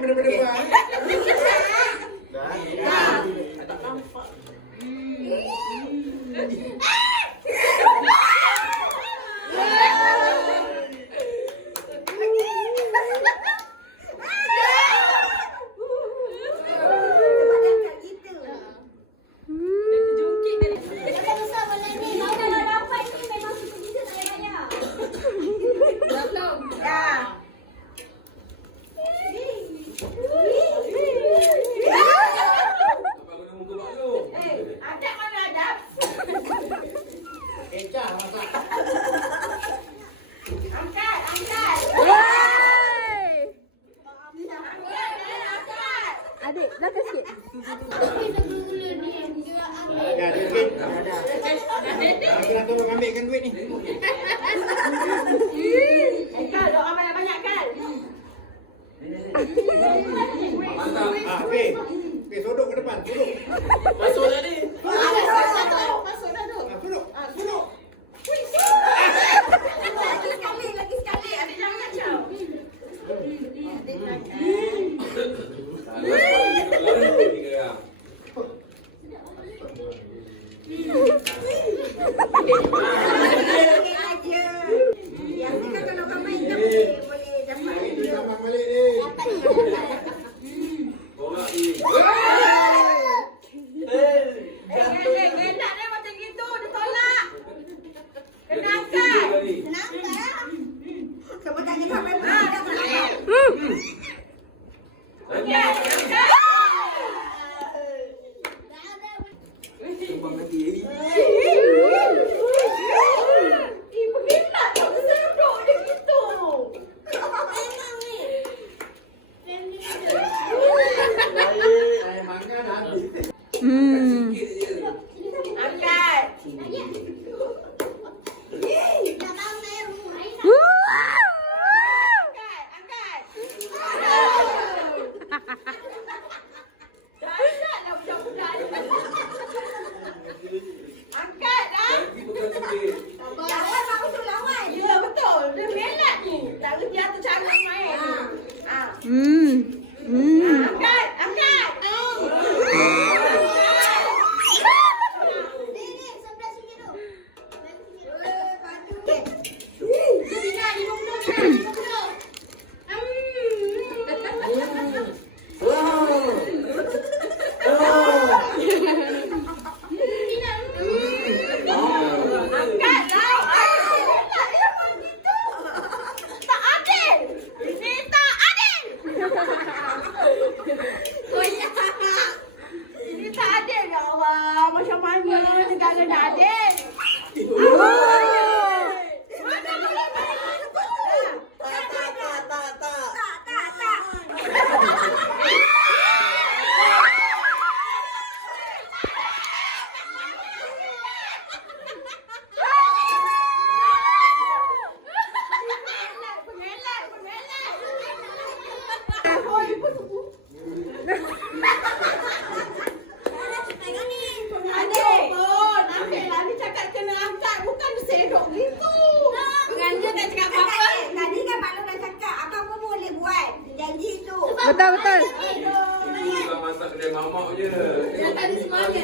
Bener-bener banget. Adik, belakang sikit. Dah, sikit. Aku nak tolong ambilkan duit ni. Kal, doa banyak-banyak Kal. Mantap. Okey. Okey, sodok ke depan. Sodok. Masuk dah ni. Masuk dah tu. Sodok. Suduk. Lagi sekali. Adik jangan kacau. Adik biasanya kalau kau main tak boleh dapat. Itu sambang balik ni. Enak dia macam gitu, dia tolak. Kena angkat. Kenapa? Sebab tak ada sampai berada. Tumpang hati ni. Pergilah kau suduk dia gitu. Air mangan habis. Hmm. Angkat. Angkat. Dahsyatlah budak-budak ni. Angkat dah. Janji bukan sedih. Lawan baru tu lawan. Ya betul. Dia melat ni. Tak kerti atur cara main ni. Hmm. Hmm. Angkat. Angkat. Ni, sebelah sini tu. Bina 50. Angkat lah. Tak adil. Ini tak adil. Ini tak adil ya Allah. Macam mana negara nak adil? Mana boleh main? Tadi kan Pak Long dah cakap apa-apa boleh buat. Janji tu. Betul, betul. Itu bukan masak kedai mamak je. Yang tadi semuanya.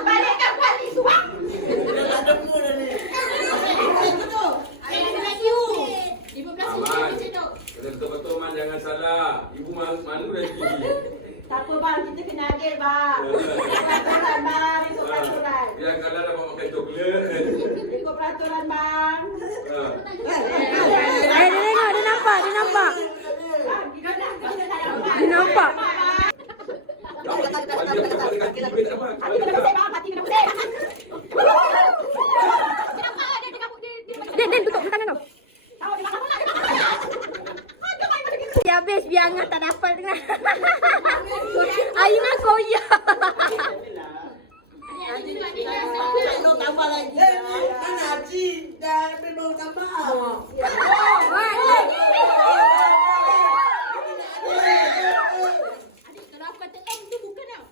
Balikkan balik suap. Aman. Kena betul-betul Man, jangan salah. Ibu malu dah sini. Tak apa bang, kita kena adil bang. Peraturan bang, ikut peraturan. Biar kalau dapat makan coklat. Ikut peraturan bang. Dia tengok, dia nampak, dia nampak. Kita nak kena dapat. Dia nampak. Kaki juga tak dapat. Hati kena bersih bang, hati kena bersih. Den, tutup tangan kau. Tahu dia makan pula, dia makan. Ada main macam gitu. Dia habis biar Angah tak dapat dengan. Aina koyak. Long tambah lagi. Mana Haji dah memang tambah. Adik, kalau aku kata M tu bukan tau.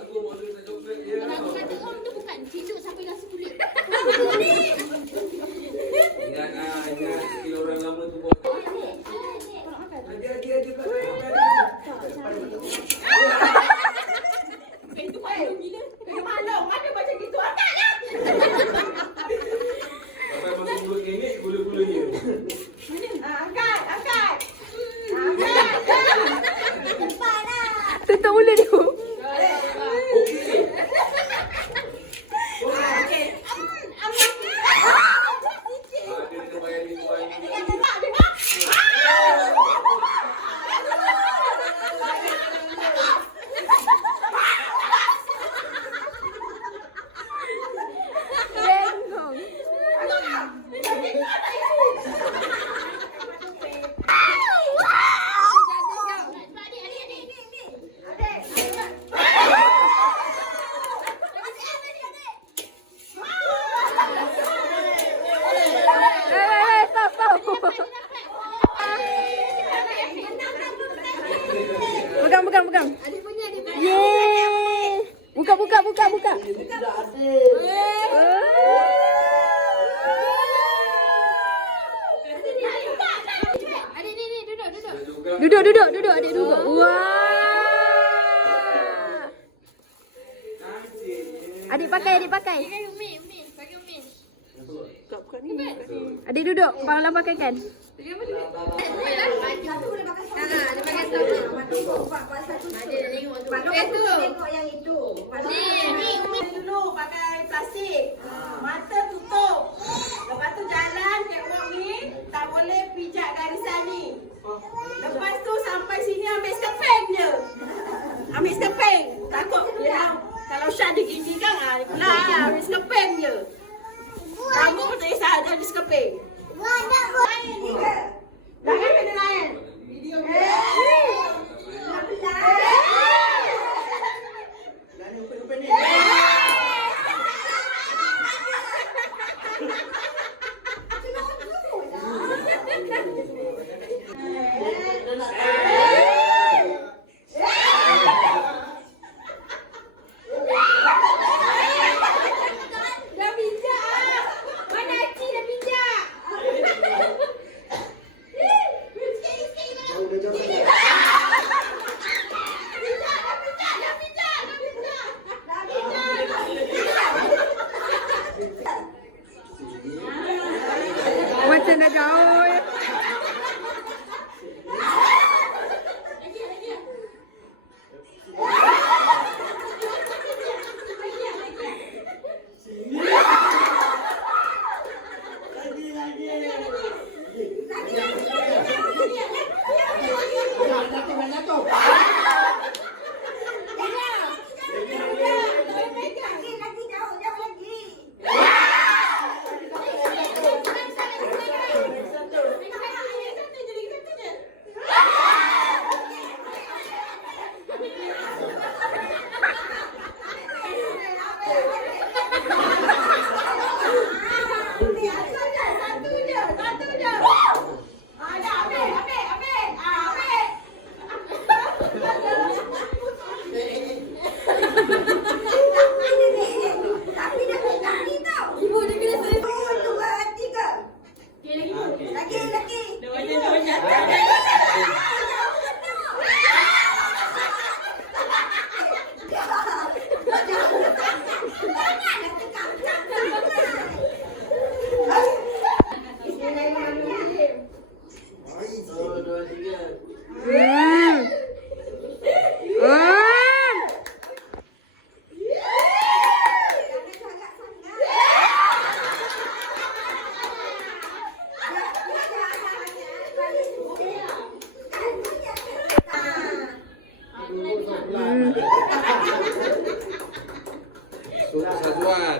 Aku mau minta coklat je. Kalau aku kata M tu bukan. Cicuk sampai rasa kulit. Ingat skill orang lama tu buat. Dia juga. Itu malu gila. Itu malu. Mana macam gitu. Angkat lah. pegang. Yeay. Buka. Tidak ada. Duduk. Adik duduk. Wah. Adik pakai. Adik duduk. Kepala pakaikan. Dulu pakai plastik. Mata tutup. Lepas tu jalan catwalk ni tak boleh pijak garisan ni. Lepas tu sampai sini ambil skepeng je. Takut dia kalau Syah dia gini kan pula ambil skepeng je. Kamu tak kisah ada di skepeng. Jangan kena lain. Video ni. Dan upin ni. Macam dah jauh ya. Jatuh. Surat saduan.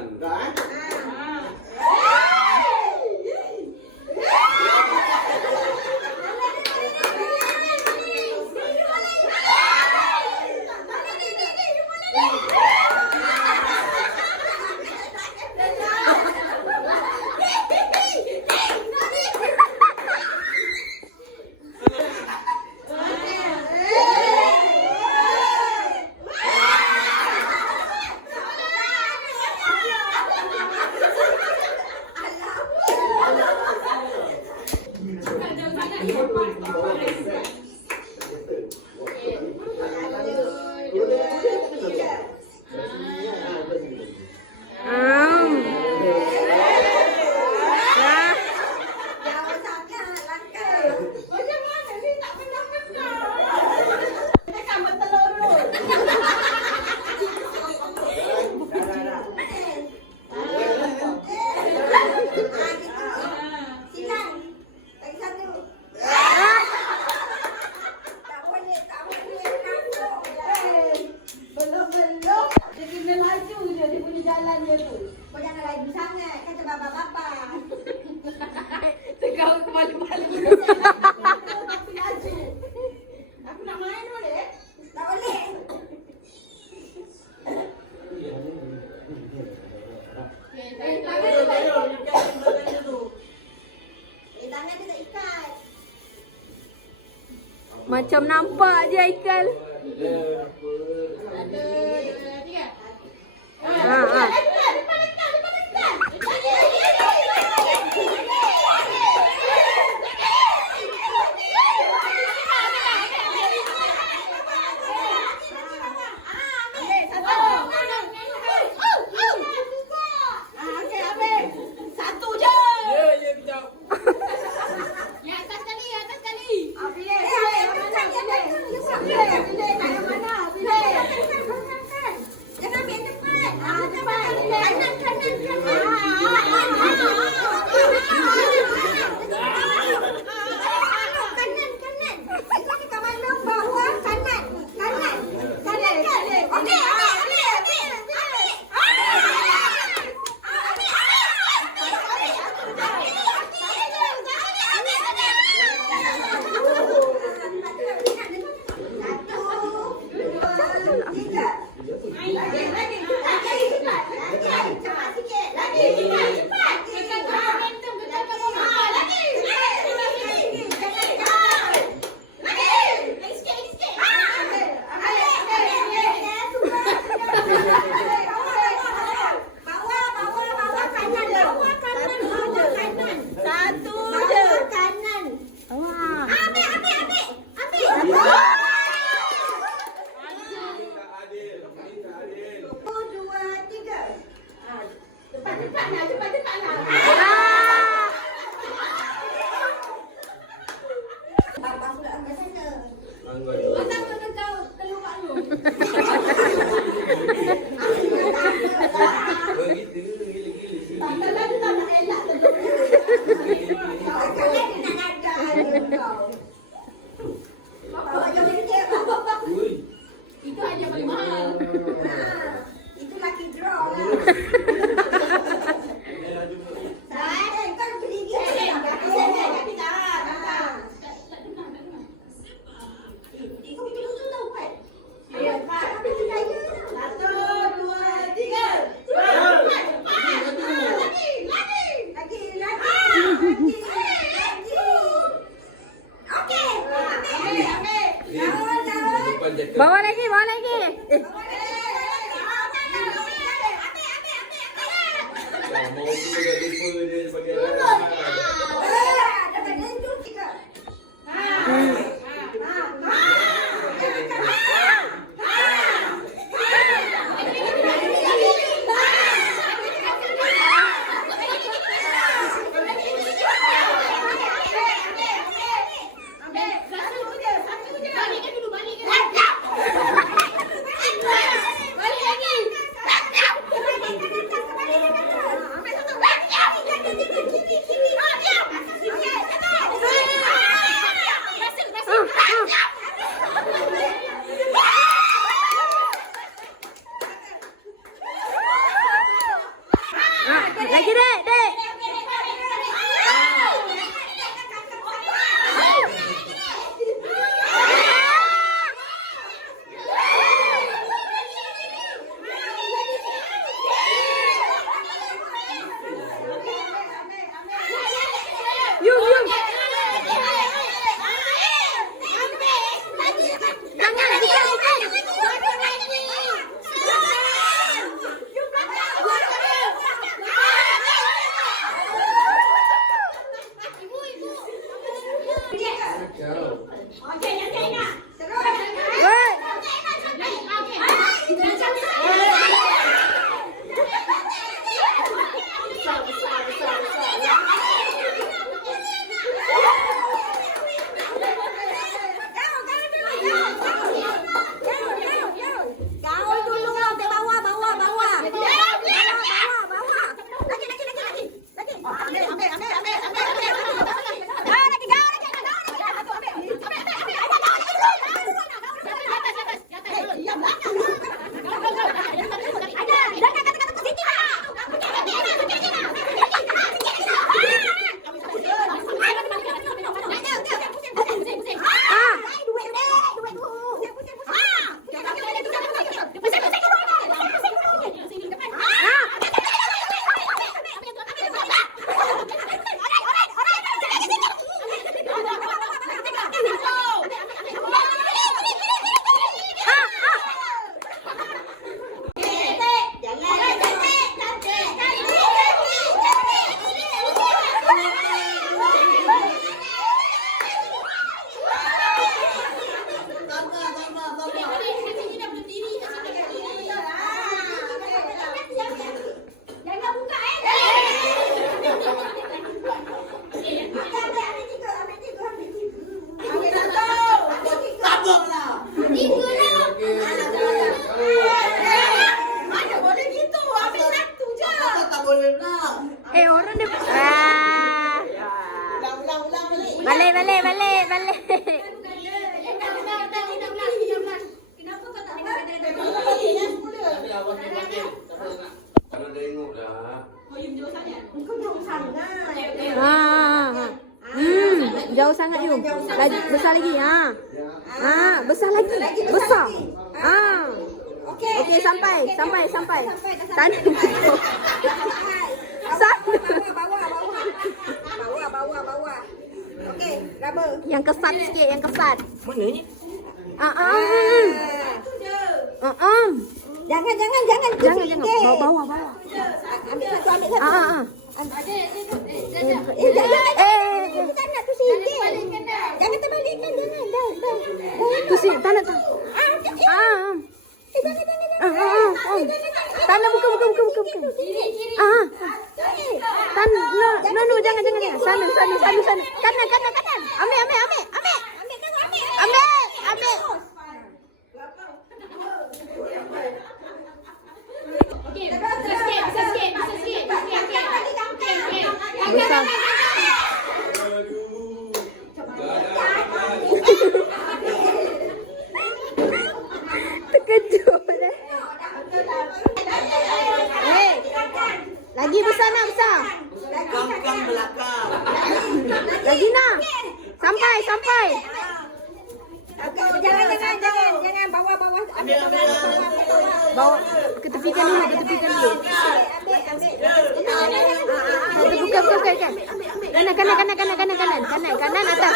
Macam nampak je Aikal. Satu je. Ya, ya kejap. Yang atas kali, yang atas kali. Pilih, pilih. Pilih, nak yang mana? Pilih. Jangan ambil cepat. Cepat. Kanan, kanan, kanan. Kanan, kanan. Lagi kat mana? Bawah, kanan. Kanan. Kanan, kanan. Okey, ambil, ambil. Itu hadiah paling mahal. Itu lucky draw lah. Kau beli dia. Kaki jangan. Kau bikin lucu tau kan? Ya, Kak. Satu, dua, tiga. Lagi. Okey. Ambil. Bawa lagi, bawa lagi. Mau kita lupa dia sebagai anak. Lagi dek, dek. Yuk, yuk. Jangan, bukan. Balik, balik, balik, balik. Kalau tengok dah. Jauh sangat you. Lagi besar lagi. Besar lagi. Besar. Okey, sampai. Tanam. Bawah. Okey, rubber. Yang kesat sikit, yang kesat. Mana ni? Satu je. Jangan. Bawah. Ambil satu. Bukan nak tu sikit. Jangan terbalikkan, jangan. Dah. Tu sini, tanam. Tanam bukan. Kiri. Tanam. No, jangan. Sana. Kanan. Ambil. Besar. Terkejut dah. Lagi besar. Kangkang belakang. Lagi nak. Sampai. Jangan bawah. Bawa ke tepikan dulu. Bukan. Kanan atas.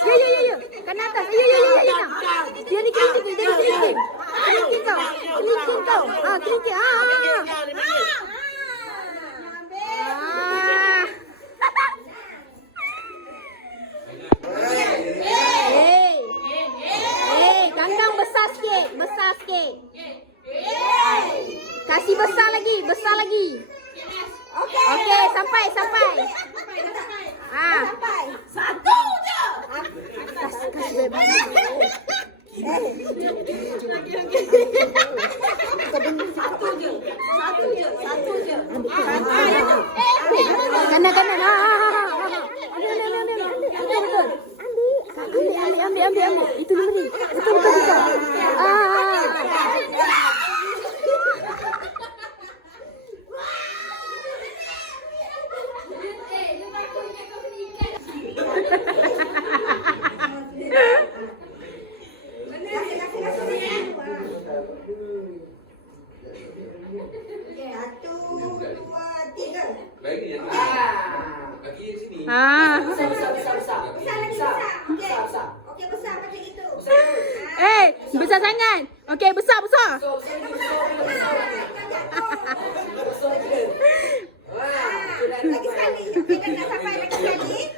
Ya. Kanan atas. Ya. Dia ni kelingking kau. Kelingking. Kandang besar sikit. Kasih besar lagi. Okey, sampai. Satu je. Kasih Satu je. Kanan. Betul. Ambil. Itu nombor ni. Betul. Satu, dua, tiga. Lagi yang sini. Besar. Okey, besar macam itu. Besar sangat. Okey, besar. Lagi sekali. Kita nak sampai lagi sekali.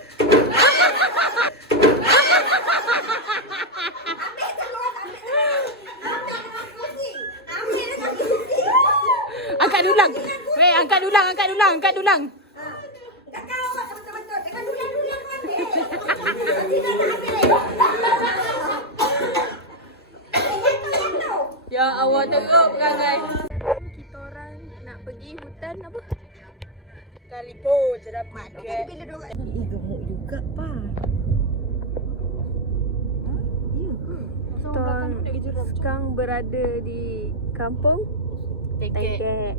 Angkat dulang. Tak kau betul-betul. Jangan dulang ambil. Ya Allah, teruk perangai. Kita orang nak pergi hutan apa? Kalipo je dapat. Gemuk juga, Pak. Kita orang sekarang berada di kampung Tengkek.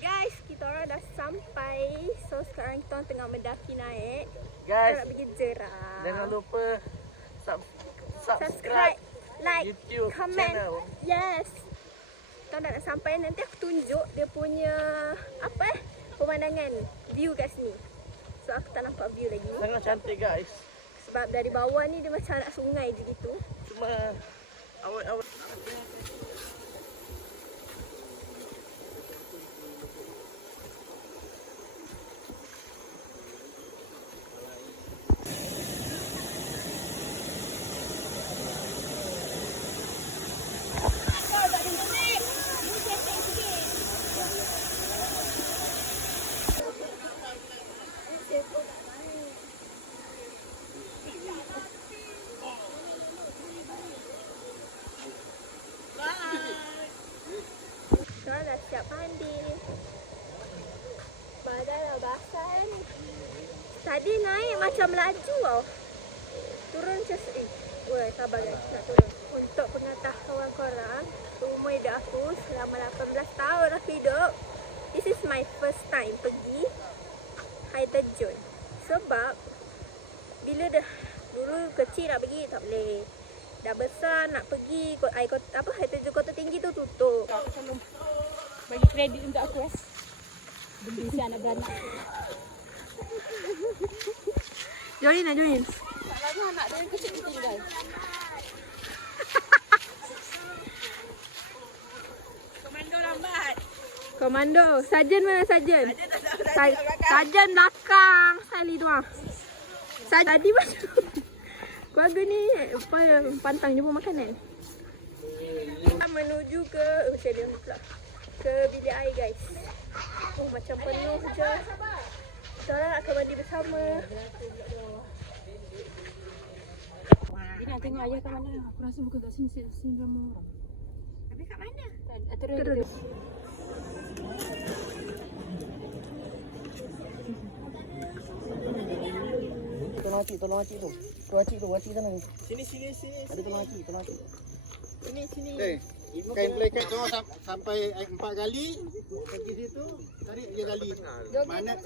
Guys, kita orang dah sampai. So sekarang kita orang tengah mendaki naik. Guys, Kita nak pergi jerah. jangan lupa subscribe, like, YouTube comment. channel. Yes. Kita nak sampai, nanti aku tunjuk dia punya pemandangan, view kat sini. So aku tak nampak view lagi. Sangat cantik guys. Sebab dari bawah ni dia macam nak sungai je gitu. Cuma awet-awet. Tadi naik macam laju tau. Turun macam weh, sabar guys, nak turun. Untuk pengetahuan korang, umur hidup aku selama 18 tahun aku hidup. This is my first time pergi air terjun. Sebab bila dah dulu kecil nak pergi tak boleh. Dah besar nak pergi air terjun Kota Tinggi tu tutup. Bagi kredit untuk aku benda si anak beranak. Join. Tak lama anak dia yang kecil ditinggal. Komando lambat. Komando. Sarjan mana sarjan? Sarjan belakang. Sali tu ah. Tadi macam keluarga ni apa pantang jumpa makanan. Kita menuju ke macam dia pula. Ke bilik air guys. Oh macam penuh je. Kita orang akan mandi bersama. Ini nak tengok ayah kat mana. Aku rasa bukan kat sini. Sini ramai orang. Habis kat mana? Turun. Tolong acik tu. Tu acik sana ni. Sini. Ada tolong acik. Sini. Kain pelikat tu sampai 4 kali. Pergi situ, tarik dia kali. Mana?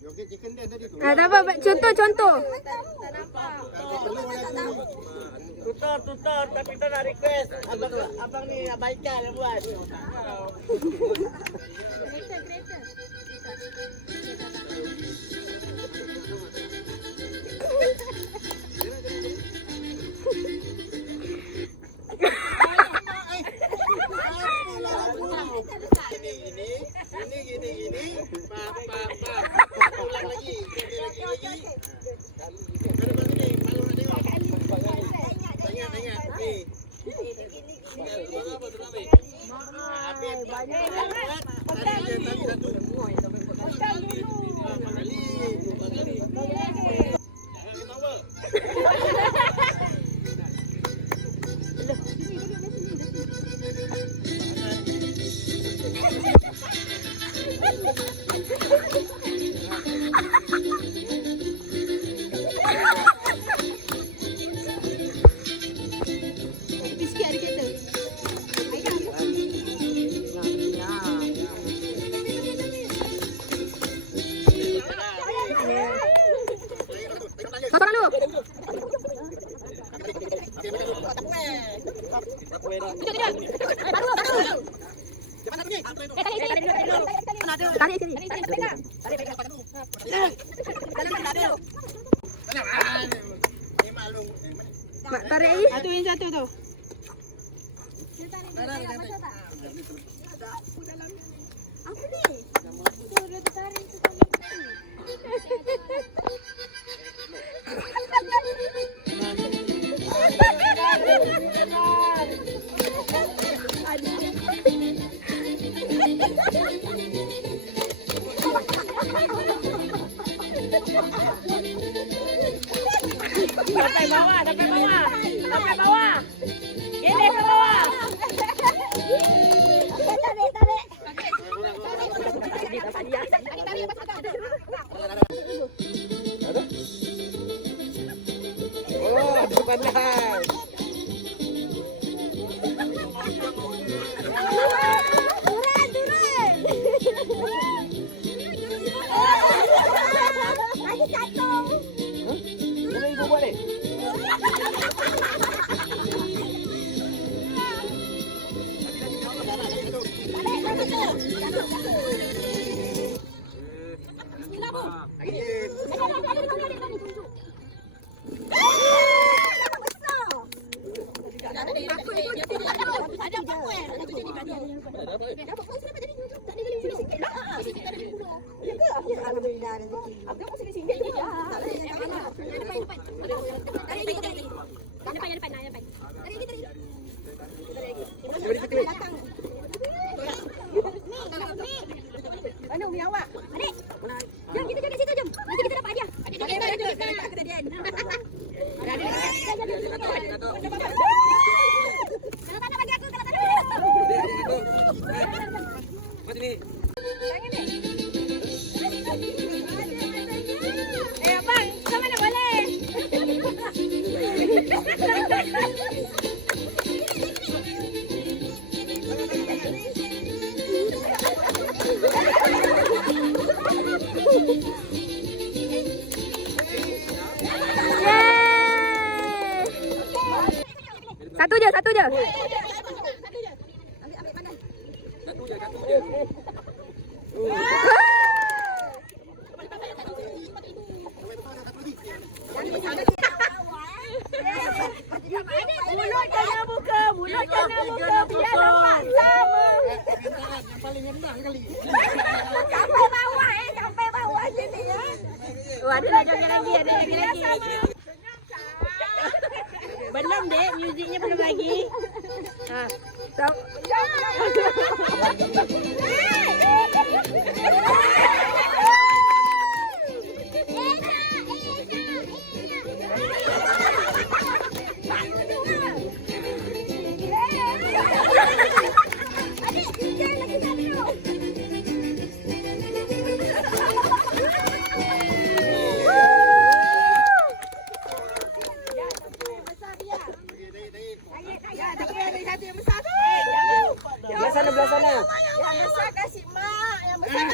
Joget chicken dance tadi tu. Tak apa. Contoh. Tak nampak. Tutor. Tapi kita nak request. Abang ni abaikan yang buat. Gini. Ulang lagi. Ingat. Ni. Tarik lagi. Itu yang satu tu. Sampai bawah. Gini ke bawah. Oh, tu pandai. Lagi satu. Boleh ibu buat ni? Mana umi awak? Adik. Jom kita joget situ jom. Nanti kita dapat hadiah. Adik kena. Kalau tak nak bagi aku, kalau tak nak. Macam ni. Tangan ni. Satu je, satu je. Mulut jangan buka, mulut jangan buka. Biar nampak sama. Yang paling rendah kali. Sampai bawah sampai bawah sini ya. Oh, ada lagi lagi, ada lagi lagi. Belum dek, muziknya belum lagi. Ha. So, Belah sana, belah sana. Yang besar kasih mak, yang besar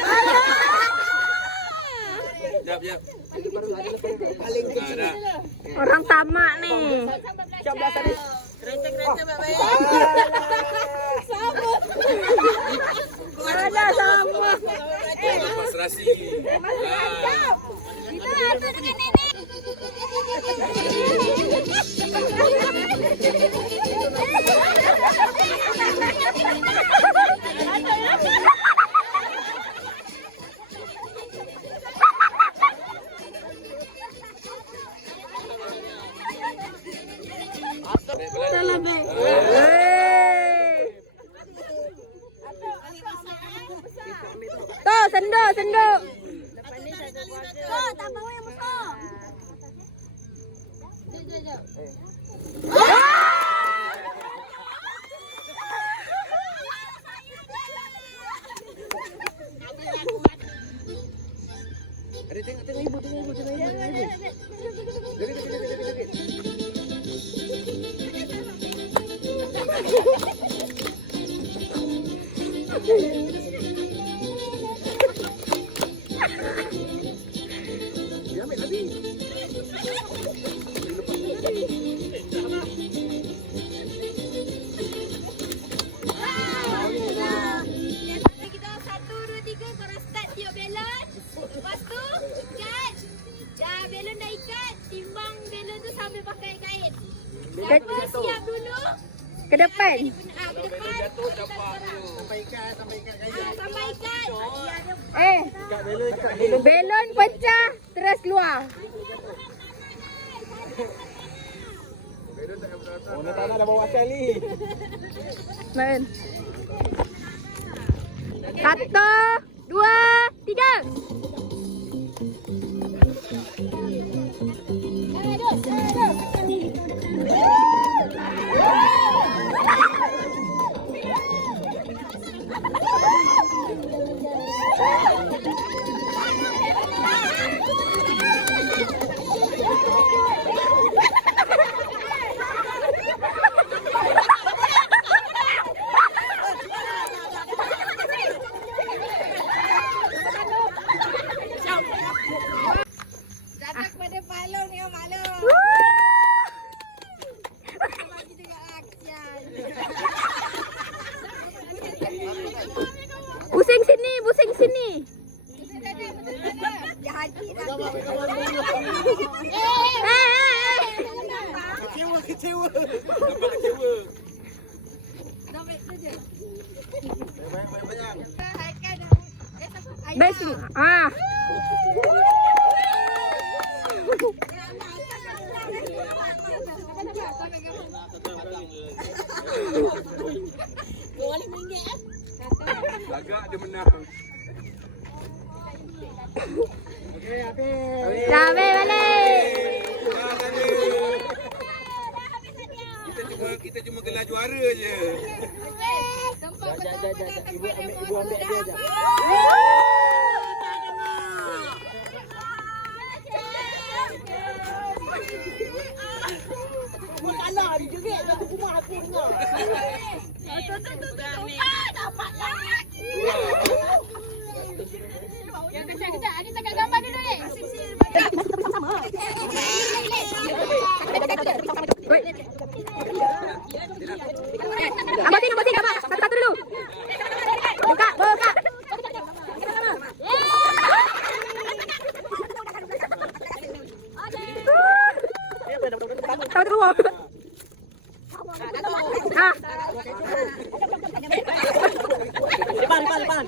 Jap, jap. Paling kecil. orang tamak nih. Belah sana. kereta baik-baik. Ada sama. Lepas serasi. Kita ada dengan nenek. Tuh, sendok, sendok. Oh, tak bawa yang besar. Ada tengok ibu, tengok ibu. Joget. Dia ambil tadi. Kita 1, 2, 3 korang start tiup belon. Lepas tu ikat. Dah belon dah ikat, timbang belon tu sambil pakai kain. Siapa siap dulu? Ke depan. Ke depan. Sampai ikat gaya. Sampai ikat. Belon pecah, terus keluar. Oh, ni tanah dah bawa asal ni. Main. 1, 2, 3. Datang pada palung ni maklum. Bagi tengok aksian. Pusing sini, pusing sini. Jahat. Kecewa. Sampai tu je. Banyak. Best. Ah. Agak dia menang. Sampai balik. Kita cuma gelar juara je. Ibu ambil dia je. Ibu tak nak dia joget satu rumah aku dengar. Yang kecil-kecil, Ani tengah gambar dulu ni. Wait. lawa. Ha. Depan.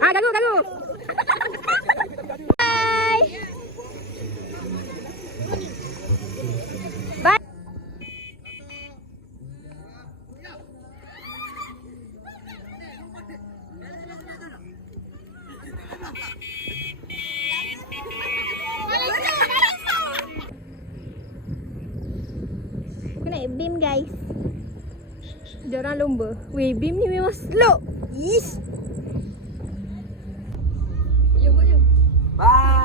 Ha, gagu. Bye. Bye. Aku naik beam guys. Diorang lomba. Weh, beam ni memang slow. Ish. Jom. Bye.